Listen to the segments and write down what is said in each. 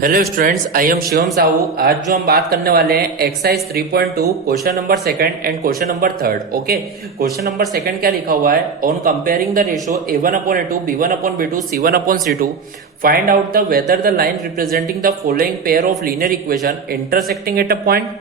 Hello students, I am Shivam Sahu. आज जो हम बात करने वाले हैं exercise 3.2 question number second and question number third. Okay, question number second क्या लिखा हुआ है? On comparing the ratio a1/a2 b1/b2 c1/c2 find out the whether the line representing the following pair of linear equation intersecting at a point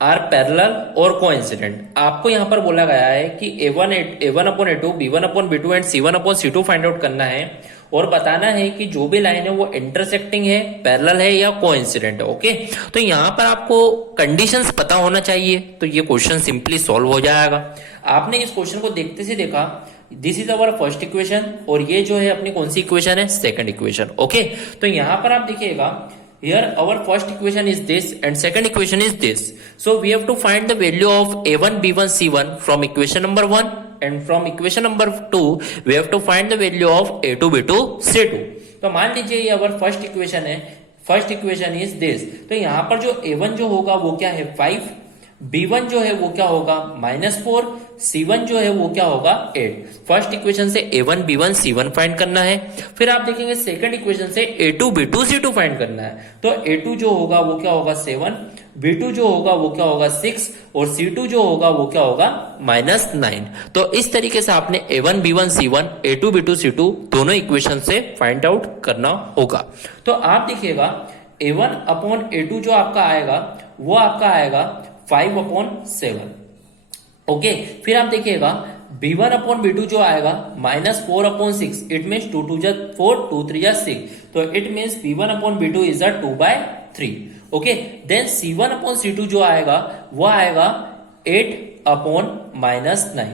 are parallel और coincident. आपको यहां पर बोला गया है कि a1/a2 b1/b2 and c1/c2 find out करना है और बताना है कि जो भी लाइन है वो इंटरसेक्टिंग है, पैरेलल है या कोइंसिडेंट है। ओके, तो यहां पर आपको कंडीशंस पता होना चाहिए, तो ये क्वेश्चन सिंपली सॉल्व हो जाएगा। आपने इस क्वेश्चन को देखते से देखा, this is our first equation और ये जो है अपनी कौन सी इक्वेशन है? Second equation. ओके, तो यहां पर आप देखिएगा, here our first equation is this and second equation is this, so we have to find the value of a1 b1 c1 from equation number 1 and from equation number 2 we have to find the value of a2 b2 c2। तो मान लीजिए ये our first equation है, first equation is this. तो यहां पर जो a1 जो होगा वो क्या है? 5, b1 जो है वो क्या होगा? -4, c1 जो है वो क्या होगा? 8। फर्स्ट इक्वेशन से a1 b1 c1 फाइंड करना है। फिर आप देखेंगे सेकंड इक्वेशन से a2 b2 c2 फाइंड करना है। तो a2 जो होगा वो क्या होगा? 7, b2 जो होगा वो क्या होगा? 6 और c2 जो होगा वो क्या होगा? -9। तो इस तरीके से आपने a1 b1 c1 a2 b2 c2 दोनों इक्वेशन से फाइंड आउट करना होगा। तो आप देखिएगा a1/a2 जो आपका आएगा वो आपका आएगा 5/7। ओके, फिर आप देखिएगा b1/b2 जो आएगा -4/6। इट मीन्स 2 2 4 2 3 6, तो it means b1/b2 is 2/3। Okay, then c1/c2 जो आएगा वो आएगा 8/9।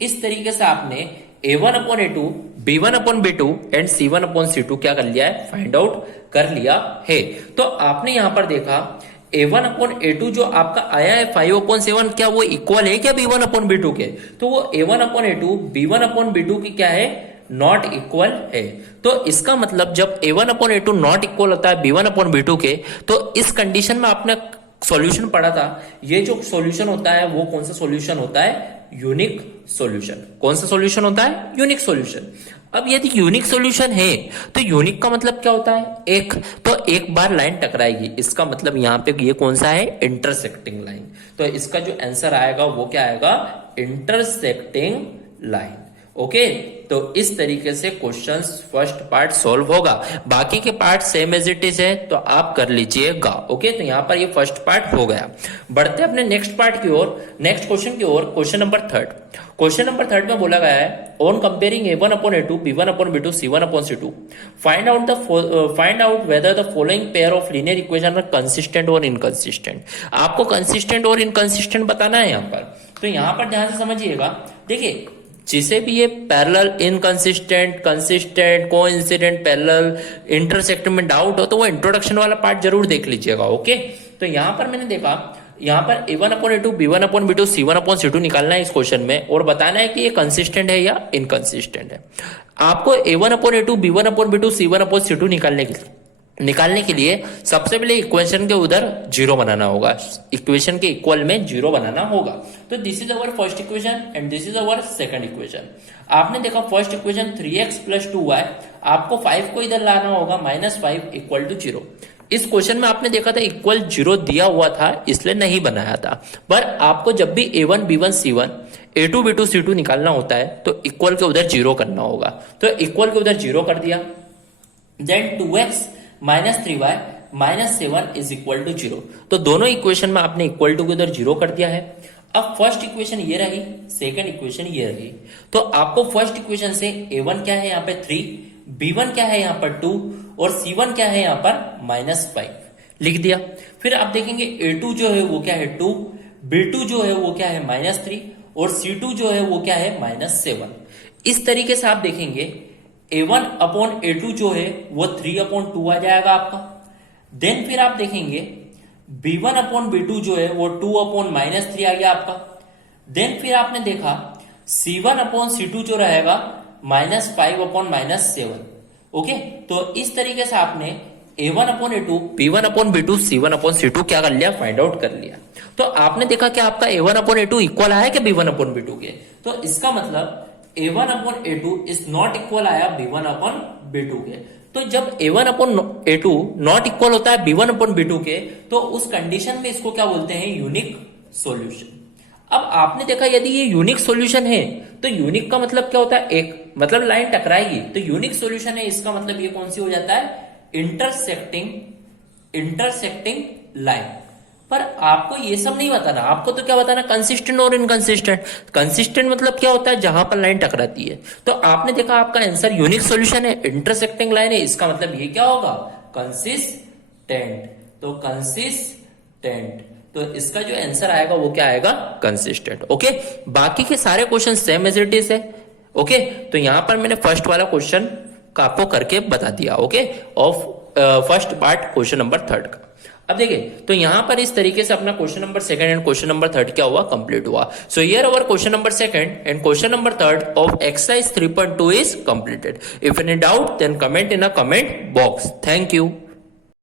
इस तरीके से आपने a1/a2 b1/b2 एंड c1/c2 क्या कर लिया है? फाइंड आउट कर लिया है। तो आपने यहां पर देखा a1/a2 जो आपका आया है 5/7, क्या वो इक्वल है क्या b1/b2 के? तो वो a1/a2 b1/b2 की क्या है? नॉट इक्वल है। तो इसका मतलब जब a1/a2 नॉट इक्वल होता है b1/b2 के, तो इस कंडीशन में आपने सॉल्यूशन पढ़ा था, ये जो सॉल्यूशन होता है वो कौन सा सॉल्यूशन होता है? Unique solution. कौन सा सॉल्यूशन होता है? Unique solution. अब यदि यूनिक सॉल्यूशन है तो यूनिक का मतलब क्या होता है? एक, तो एक बार लाइन टकराएगी, इसका मतलब यहां पे ये कौन सा है? Intersecting line. तो इसका जो आंसर आएगा वो क्या आएगा? Intersecting line. ओके, तो इस तरीके से क्वेश्चंस फर्स्ट पार्ट सॉल्व होगा। बाकी के part same as it is है, तो आप कर लीजिएगा। ओके, तो यहां पर ये फर्स्ट पार्ट हो गया। बढ़ते अपने नेक्स्ट पार्ट की ओर, नेक्स्ट क्वेश्चन की ओर, question number third. Question number third में बोला गया है, on comparing a1/a2 b1/b2 c1/c2 find out whether the following pair of linear equation are consistent और इनकंसिस्टेंट। आपको कंसिस्टेंट और इनकंसिस्टेंट बताना है यहां पर। तो यहां पर ध्यान से समझिएगा, देखिए जिसे भी ये parallel, inconsistent, consistent, coincident, parallel, intersect में डाउट हो तो वो इंट्रोडक्शन वाला पार्ट जरूर देख लीजिएगा। ओके, तो यहां पर मैंने देखा, यहां पर a1/a2 b1/b2 c1/c2 निकालना है इस क्वेश्चन में और बताना है कि ये कंसिस्टेंट है या इनकंसिस्टेंट है। आपको a1/a2 b1/b2 c1/c2 निकालने के लिए सबसे पहले इक्वेशन के उधर जीरो बनाना होगा, इक्वेशन के इक्वल में जीरो बनाना होगा। तो this is our first equation and this is our second equation. आपने देखा फर्स्ट इक्वेशन 3x + 2y, आपको 5 को इधर लाना होगा, -5 = 0। इस क्वेश्चन में आपने देखा था इक्वल 0 दिया हुआ था, इसलिए नहीं बनाया था। पर आपको जब भी a1 b1 c1 a2 b2 c2 निकालना होता है तो इक्वल के उधर जीरो करना होगा। तो इक्वल के उधर जीरो कर दिया, देन 2x -3y -7 = 0। तो दोनों इक्वेशन में आपने इक्वल टू के उधर जीरो कर दिया है। अब फर्स्ट इक्वेशन ये रही, सेकंड इक्वेशन ये रही। तो आपको फर्स्ट इक्वेशन से a1 क्या है यहाँ पे 3, b1 क्या है यहाँ पर 2 और c1 क्या है यहाँ पर -5 लिख दिया। फिर आप देखेंगे a2 जो है वो क्या है 2, b2 जो है वो क्या है -3 और c2 जो है वो क्या है -7। इस तरीके से आप देखेंगे a1/a2 जो है वो 3/2 आ जाएगा आपका। देन फिर आप देखेंगे b1/b2 जो है वो 2/-3 आ गया आपका। देन फिर आपने देखा c1/c2 जो रहेगा -5/-7। ओके, तो इस तरीके से आपने a1/a2 b1/b2 c1/c2 क्या कर लिया? फाइंड आउट कर लिया। तो आपने देखा कि आपका a1/a2 इक्वल आया क्या b1/b2 के? तो इसका मतलब a1/a2 इज नॉट इक्वल आया b1/b2 के। तो जब A1 upon A2 not equal होता है B1 अपॉन B2 के, तो उस कंडीशन में इसको क्या बोलते हैं, यूनिक सॉल्यूशन। अब आपने देखा यदि ये यूनिक सॉल्यूशन है तो यूनिक का मतलब क्या होता है, एक मतलब लाइन टकराएगी, तो यूनिक सॉल्यूशन है इसका मतलब ये कौन सी हो जाता है, इंटरसेक्टिंग लाइन। पर आपको ये सब नहीं बताना, आपको तो क्या बताना, कंसिस्टेंट और इनकंसिस्टेंट। कंसिस्टेंट मतलब क्या होता है, जहां पर लाइन टकराती है। तो आपने देखा आपका आंसर यूनिक सॉल्यूशन है, इंटरसेक्टिंग लाइन है, इसका मतलब ये क्या होगा, कंसिस्टेंट। तो कंसिस्टेंट, तो इसका जो आंसर आएगा वो क्या आएगा, कंसिस्टेंट। ओके, बाकी के सारे question same as it is okay. ओके, तो यहां पर मैंने फर्स्ट वाला क्वेश्चन का आपको करके बता दिया। Okay, of first part question number 3 का। अब देखिए, तो यहां पर इस तरीके से अपना question number 2 and question number 3 क्या हुआ, कंप्लीट हुआ। So here our question number 2 and question number 3 of exercise 3.2 is completed. If any doubt then comment in a comment box. Thank you.